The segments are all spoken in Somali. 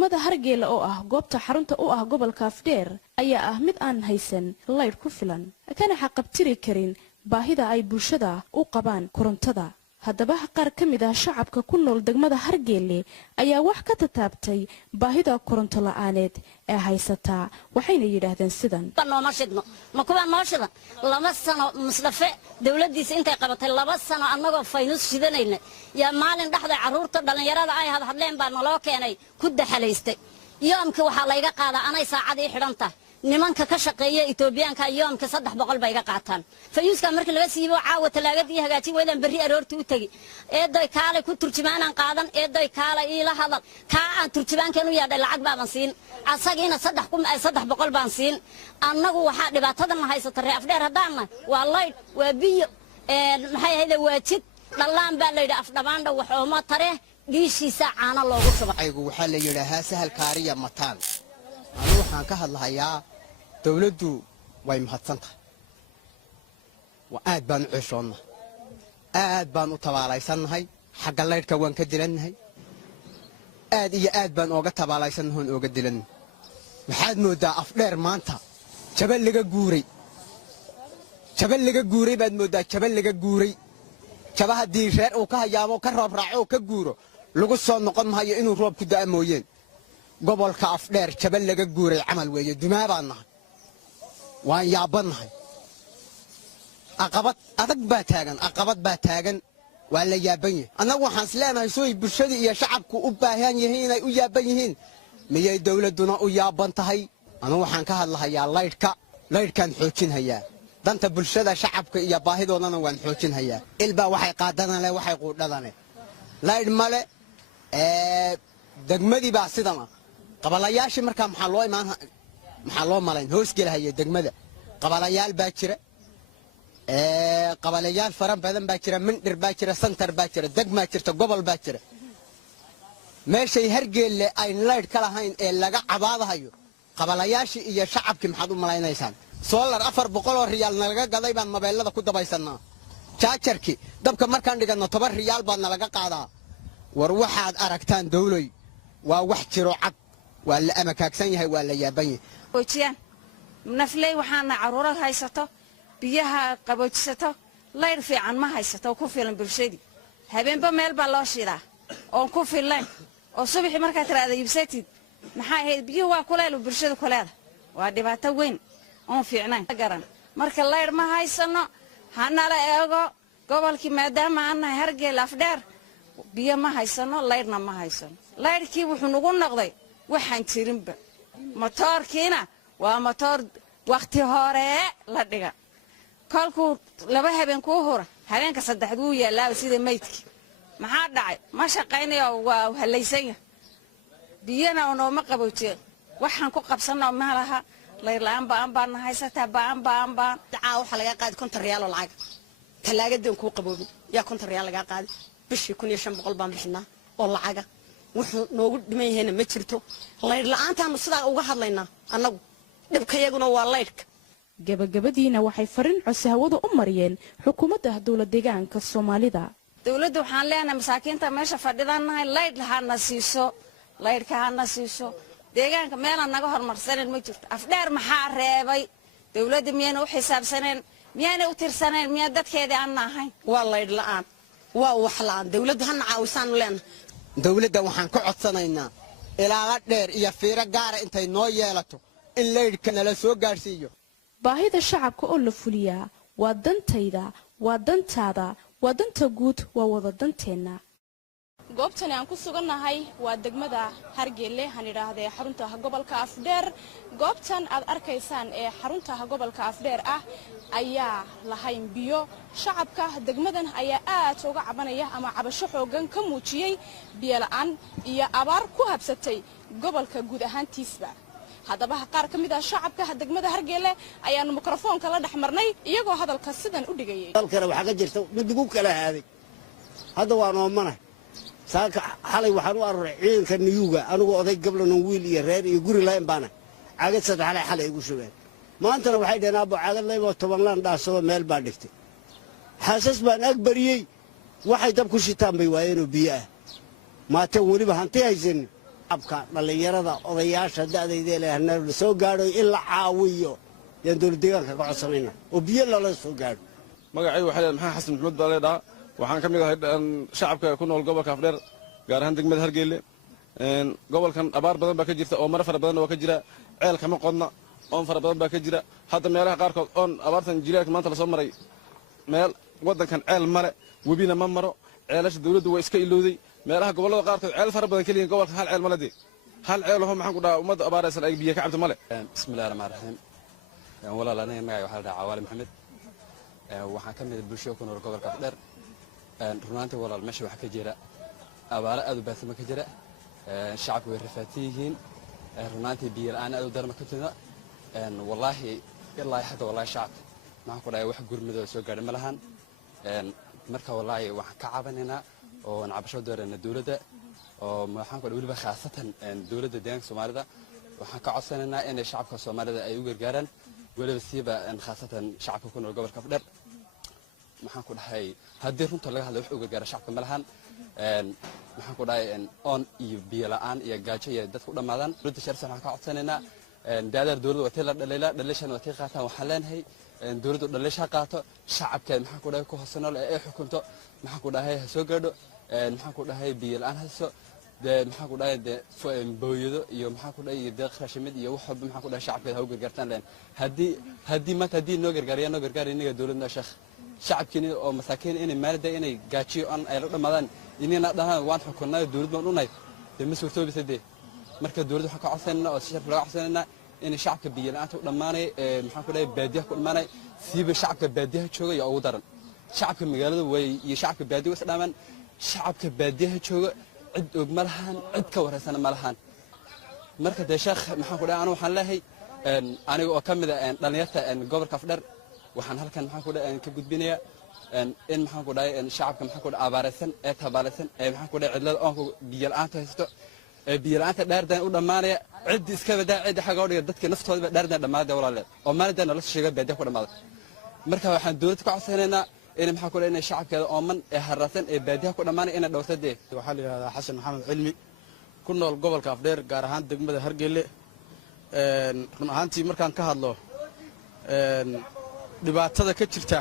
mada Hargeyla oo ah goobta xarunta u ah gobolka Afdheer ayaa ah mid aan haysan layr ku filan kana xaqabtiri karin baahida ay bulshada u qabaan korontada. haddaba qaar ka mid ah shacabka ku nool degmada Hargeyle ayaa wax ka taabtay baahida koronto la'aaneed ee haysata waxayna yiraahdeen sidan ma kuwa nooshidan lama sano Mustafa dawladdiisa intay qabatay 2 sano annagoo faynus shidanayna yaa maalin dhaxda caruurta dhalinyarada ay hadleen baa naloo keenay ku daxalaystay yoomka waxa la iga qaadaa anay saacadii xidhanta nimanka ka shaqeeya Itoobiyaanka yoomka 300 bay iga qaataan fayuuska markii laga siibo caawa talaagadii hagaajin weedan bari aroortii u tagi eeday kaale ku turjumaanaan qaadan eeday kaale ila hadal ka aan turjumaankeenu yaadhay lacag baan siin asagiina 300 baan siin annagu waxa dhibaatada haysata reer Afdheer hadaana waa layd waa biyo maxay ahayd waajid dhalaan baa la yiraahdaa afdhabaandha waxoo ma tare dhiishiisa caana loogu shubo aygu waxa la yiraahdaa sahal kaariya mataan anu waxaan ka hadlahayaa dawladdu way mahadsantahay wa aad baan u ceshoonna aad baan u tabaalaysannahay xagga laydhka waan ka dilannahay aad iyo aad baan ooga tabaalaysannahay ooga dilannahay waxaad moodaa Afdheer maanta jabal laga guuray baad moodaa jabal laga guuray jabaha diireer oo ka hayaamo ka roob raaco ka guuro lagu soo noqon maayo inuu roob ku daa mooyeen gobolka Afdheer jabal laga guuray amal weeye dumaabanahay waan yaabanahay aqabad adag baa taagan waa la yaaban yahay anagu waxaan isleenahay soo bulshada iyo shacabku u baahan yihiin inay u yaaban yihiin miyay dawladuna u yaaban tahay anagu waxaan ka hadlahayaa laydhkan xoojinhayaa danta bulshada shacabka iyo baahidoodana waan xoojinhayaa ilba waxay qaadanale waxay quudhadane laydh male degmadii baa sidana qabalayaashii markaa maxaa loo malayn hoos gelahaya degmada qabalayaal baa jira qabalayaal fara badan baa jira mindhir baa jira santar baa jira degmaa jirta gobol baa jira meeshay Hargeyle ay laydh ka lahayn ee laga cabaadahayo qabalayaashii iyo shacabkii maxaad u malaynaysaan solar 400 riyaal nalaga gaday baan mobeelada ku dabaysanaa jaajarkii dabka markaan dhigano 10 riyaal baan nalaga qaadaa war waxaad aragtaan dawlay waa wax jiro cad waa la amakaagsan yahay waa la yaaban yahay wajiyaan naflay waxaana caruura haysato biyaha qaboojisato laydh fiican ma haysato ku filan bulshadii habeenba meel baa loo shiidaa oo ku filan oo subaxi markaa tiraada ibsatid maxay ahayd biyuhu waa kuleel bulshada kuleeda waa dhibaato weyn oo fiicnaan garan marka laydh ma haysano hanala eego gobolkii maadaama aan Hargeyla Afdheer biyo ma haysano laydhna ma haysano laydhkii wuxuu nagu noqday waxaan jirinba motorkiina waa motor waqti hore la dhiga kolku laba habeen ku hora habeenka saddexdu uu yaalaa sida meydki maxaa dhacay ma shaqaynayo waa halaysan biyana oo ma qaboojiyo waxaan ku qabsanaa ma laha laylaan baan haysataa baan taa waxa laga qaad 50 riyaal oo lacag talaagadan ku qaboobin yaa 50 riyaal laga qaad bishii 1500 baan bixinaa oo lacaga wuxuu noogu dhiman yahay ma jirto layr la'aantaan sidaa uga hadlaynaa annagu dhibkayaguna waa laydhka gabagabadiina waxay farin cusahawada u mariyeen xukuumadda dawladda deegaanka Soomaalida dawladdu waxaan leenahay masaakiinta meesha fadhidanahay laydh hana siiso laydhka hana siiso deegaanka meel naga hormarsaneen ma jirto Afdheer maxaa reebay dawladda miyana u xisaabsaneen miyana u tirsaneen miya dadkeeda aan ahayn waa laydh la'aan waa wax la'aan dawladdu hana caawisaan leenahay dawladda waxaan ka codsanaynaa ilaa dheer iyo fiiro gaar ah intay noo yeelato in laydhka nala soo gaarsiiyo baahida shacabka oo la fuliyaa waa dantayda waa dantaada waa danta guud waa wada danteena goobtan aan ku sugannahay waa degmada Hargeyle han yiraahdee xarunta gobolka Afdheer goobtan aad arkaysaan ee xarunta gobolka Afdheer ah ayaa lahayn biyo shacabka degmadan ayaa aad uga cabanaya ama cabasho xoogan ka muujiyay biyo la'aan iyo abaar ku habsatay gobolka guud ahaantiisba haddaba qaar ka mid ah shacabka degmada Hargeyle ayaanu mikrofoonka la dhaxmarnay iyagoo hadalka sidan u dhigayay dalkana waxa ka jirta mid ugu kala haaday hadda waan oomanahay saaka xalay waxaan u aruuray ciidanka niyuuga anigu oday gablan wiil iyo reer iyo guri laan baana caagad saddex xalay igu shubeen maantana waxay dhaheen abo caagad laymo 10 laan dhaasado meel baa dhigtay xaasas baan agbariyay waxay dab ku shitaan bay waayeen oo biyo ah maanta waliba hanti haysan abka dhalinyarada odayaasha da'dayda leehna soo gaadho in la caawiyo yaan dowlad deegaanka ka codsanayna oo biyo lala soo gaadho magacay waxa leeyahay maxaa xasan maxamed baleedha waxaan ka mid ahay shacabka ku nool gobolka Afdheer gaar ahaan degmada Hargeysa gobolkan abaar badan baa ka jirta oo mar fara badan waa ka jira ceel kama qodna oo fara badan baa ka jira hadda meelaha qaar kood oo abaartan jiilaalka maanta la soo maray meel wadankan ceel male wabina ma maro ceelasha dawladdu way iska ilowday meelaha gobolada qaar kood ceel fara badan kaliya gobolka hal ceel malade hal ceel oo maxaan ku dhahaa umada abaaraysan ay biyo ka cabto male bismillaahir rahmaanir rahiim walaalana magacay waxa la dhahaa Cawaali Maxamed waxaan ka mid bulshada ku nool gobolka Afdheer runaantii walaal meesha waxa ka jira abaara aad u baahsan ka jira shacabku way rafaatiyihiin runaantii biyo la'aan aad u darma ka jira wallaahi ilaa hadda wallaahi shacabka maxaan ku dhahay wax gurmado soo gaadhay ma lahan marka wallaahi waxaan ka cabanaynaa oo nacabasho doorana dawladda oo maxaan ku dhahay waliba khaasatan dawladda deegaanka Soomaalida waxaan ka codsanaynaa in shacabka Soomaalida ay u gargaaraan waliba siiba khaasatan shacabka ku nool gobolka Afdheer maxaan ku dhahay haddii runta laga hadlo wax u gargaara shacabka ma lahan maxaan ku dhahay on iyo biyo la'aan iyo gaajo iyo dadku dhamaadaan dawladda sharci waxaan ka codsanaynaa daadar dawladda waa la dhaleelaa dhaleeshan waa qaataan waxaan leenahay dawladdu dhaleesha qaato shacabka maxaan ku dhahay ku hoosanool ee xukunto maxaan ku dhahay ha soo gaadho maxaan ku dhahay biyo la'aan hayso maxaan ku dhahay booyado iyo maxaan ku dhahay deeq raashimid iyo wax walba maxaan ku dhahay shacabka ha u gargaartaan leen haddii maanta haddii noo gargaariyaan noo gargaari inaga dawladna sheekh shacabkiina oo masaakiin inay maalida inay gaajiyo aan ay la dhamaadaan inayna dhahaan waan xukunnaa dawlad baan unay dee ma suurtoobaysa dee marka dawladda waxaan ka codsanaynaa oo si sharaf laga codsanaynaa in shacabka biyo la'aanta u dhammaanay maxaan ku dhahay baadiyaha ku dhammaanay siiba shacabka baadiyaha jooga iyo ugu daran shacabka magaalada way iyo shacabka baadiyaha is dhaamaan shacabka baadiyaha jooga cid og ma lahan cid ka wareysana ma lahan marka dee sheekh maxaan ku dhahay anigu waxaan leeyahay aniga oo ka mid ah dhalinyarta gobolka Afdheer waxaan halkan maxaan ku dhahay ka gudbinayaa in maxaan ku dhahay shacabka maxaan ku dhahay abaaraysan ee tabaalaysan ee maxaan ku dhahay cidlada oonka biyo la'aanta haysto ee biyo la'aanta dheerdan u dhammaanaya cid iska badaa cid xaga u dhiga dadka naftooda dheerdan dhammaada walaaleed oo maalintan la sheegay baadiyaha ku dhamaada marka waxaan dawladda ka codsanaynaa in maxaan ku dhahay in shacabkeeda ooman ee haraasan ee baadiyaha ku dhammaanay in dhowrtadee waxa la yiraahdaa Xasan Maxamed Cilmi ku nool gobolka Afdheer gaar ahaan degmada Hargeysa run ahaantii markaan ka hadlo dhibaatada ka jirta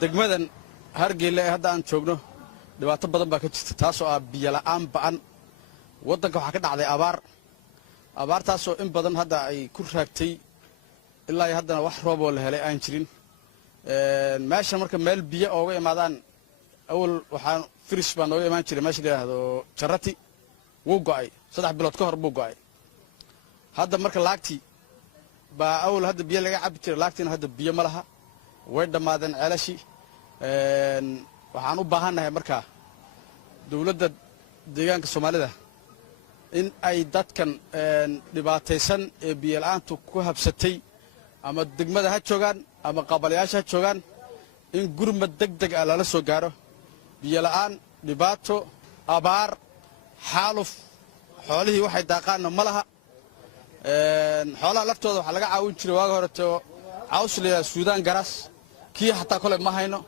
degmadan Hargeysa ee hadda aan joogno dhibaato badan baa ka jirta taasoo ah biyo la'aan ba'an wadanka waxa ka dhacday abaartaasoo in badan hadda ay ku raagtay ilaa haddana wax roob oo la helay aan jirin meesha marka meel biyo ooga imaadaan awal waxaan firish baan nooga imaan jiray meesha la yiraahdo Jarati wuu go'ay 3 bilood ka hor buu go'ay hadda marka laagtii baa awal hadda biyo laga cabi jiray laagtiina hadda biyo ma laha way dhamaadeen ceelashii waxaan u baahanahay marka dawladda deegaanka Soomaalida in ay dadkan dhibaataysan ee biyo la'aantu ku habsatay ama degmada ha joogaan ama qabalayaasha ha joogaan in gurmad degdeg ah lala soo gaaro biyo la'aan dhibaato abaar xaaluf xoolihii waxay daaqaanna ma laha xoolaha laftooda waxa laga caawin jiray waaga hore caws leeyahay Suudaan garas kii xataa kale ma hayno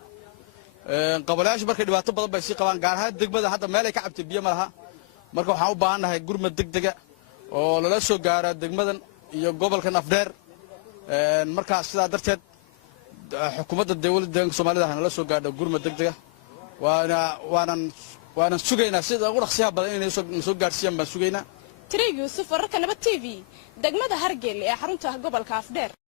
qabalayaashu markay dhibaato badan bay sii qabaan gaar ahaan degmada hadda meel ay ka cabtay biyo ma laha marka waxaan u baahanahay gurmad degdeg ah oo lala soo gaaro degmadan iyo gobolkan Afdheer marka sidaa darteed xukuumadda dawladda deegaanka Soomaalida waxaa la soo gaadho gurmad degdeg ah waanan sugaynaa sida ugu dhaqsiyaha badan inay soo gaarsiiyaan baan sugaynaa Tiri Yuusuf wararka Nabad TV degmada Hargeysa ee xarunta gobolka Afdheer